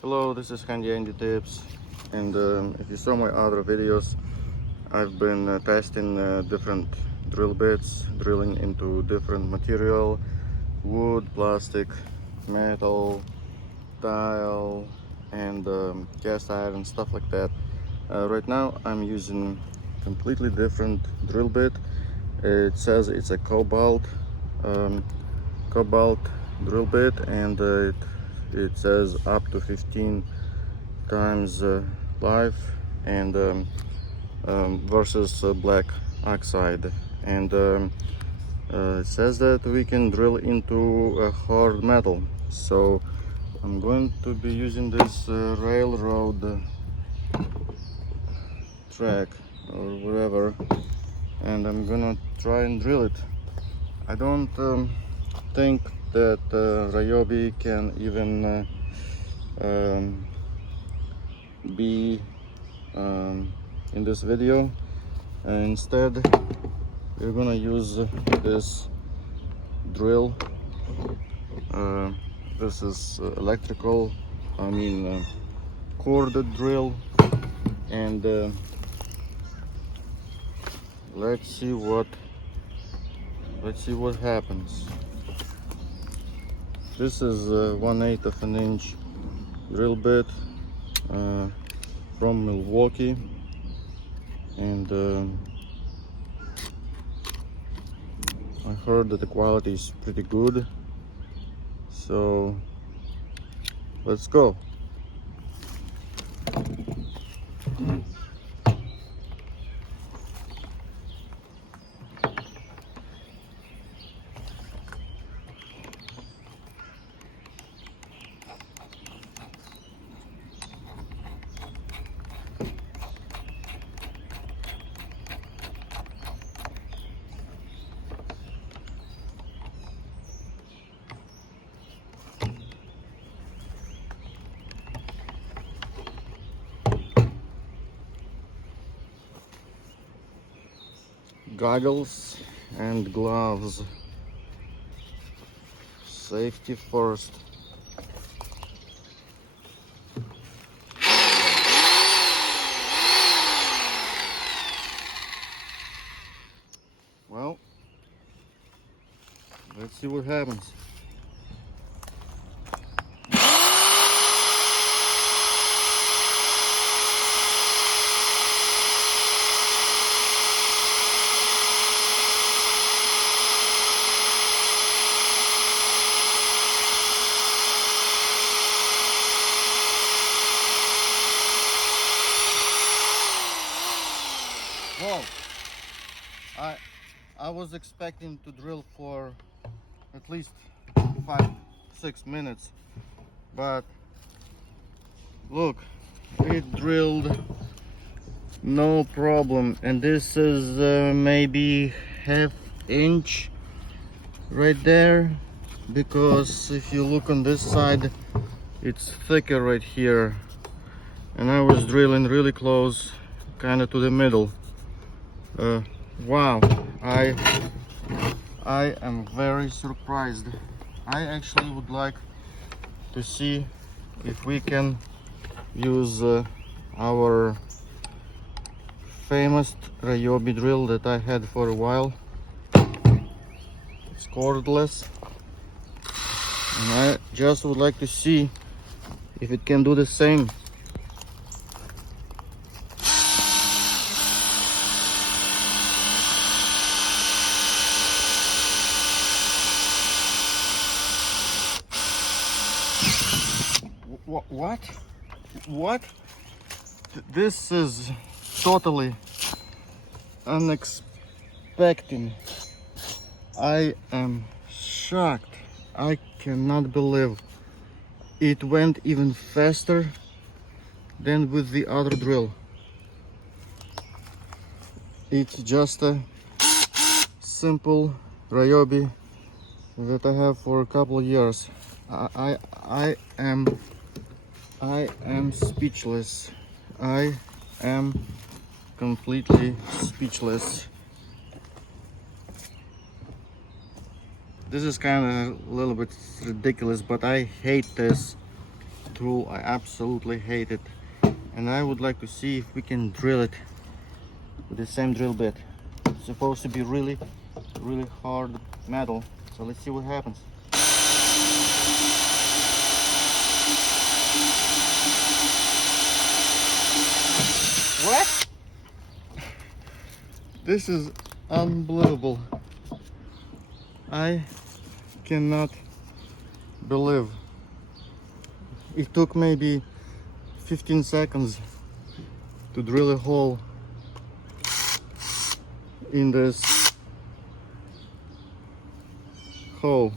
Hello, this is Handy Andy Tips, and if you saw my other videos, I've been testing different drill bits, drilling into different material, wood, plastic, metal, tile, and cast iron, stuff like that. Right now I'm using completely different drill bit. It says it's a um, cobalt drill bit, and it says up to 15 times life, and versus black oxide, and it says that we can drill into a hard metal. So I'm going to be using this railroad track or whatever, and I'm gonna try and drill it. I don't think that Ryobi can even be in this video. Instead, we're gonna use this drill. This is electrical, corded drill, and let's see what happens. This is 1/8 of an inch drill bit from Milwaukee, and I heard that the quality is pretty good, so let's go. Goggles and gloves. Safety first. Well, let's see what happens. Whoa! I was expecting to drill for at least 5-6 minutes, but look, it drilled no problem, and this is maybe ½ inch right there, because if you look on this side, it's thicker right here, and I was drilling really close, kind of to the middle. Wow, I am very surprised. I actually would like to see if we can use our famous Ryobi drill that I had for a while. It's cordless, and I just would like to see if it can do the same. What? This is totally unexpected. I am shocked. I cannot believe it went even faster than with the other drill. It's just a simple Ryobi that I have for a couple of years. I am speechless. I am completely speechless. This is kind of a little bit ridiculous, but I hate this. tool. I absolutely hate it, and I would like to see if we can drill it with the same drill bit. It's supposed to be really hard metal, so let's see what happens. What? This is unbelievable. I cannot believe it took maybe 15 seconds to drill a hole in this hole.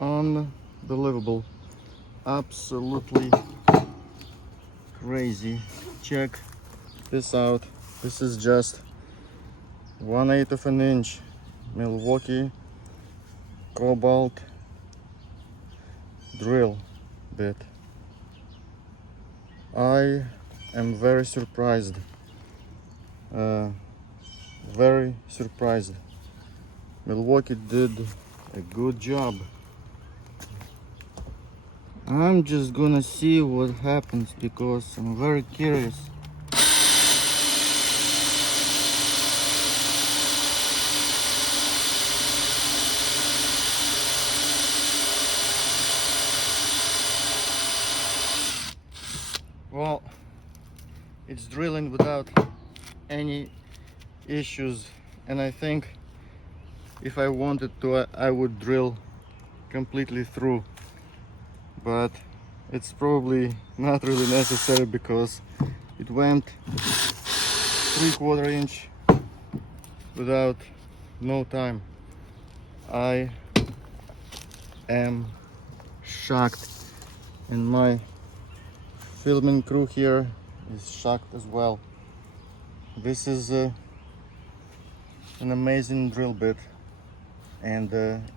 Unbelievable, absolutely crazy. Check this out. This is just 1/8 of an inch Milwaukee cobalt drill bit. I am very surprised, very surprised. Milwaukee did a good job. I'm just gonna see what happens because I'm very curious. Well, it's drilling without any issues, and I think if I wanted to, I would drill completely through, but it's probably not really necessary because it went 3/4 inch without no time. I am shocked, and my filming crew here is shocked as well. This is an amazing drill bit, and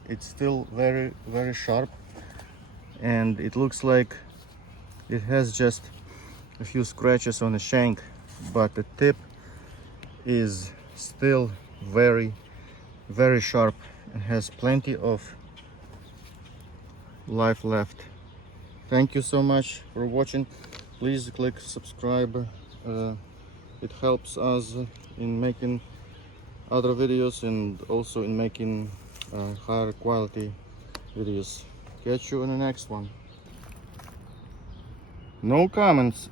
it's still very sharp, and it looks like it has just a few scratches on the shank, but the tip is still very sharp and has plenty of life left. Thank you so much for watching. Please click subscribe. It helps us in making other videos and also in making higher quality videos. Catch you in the next one. No comments.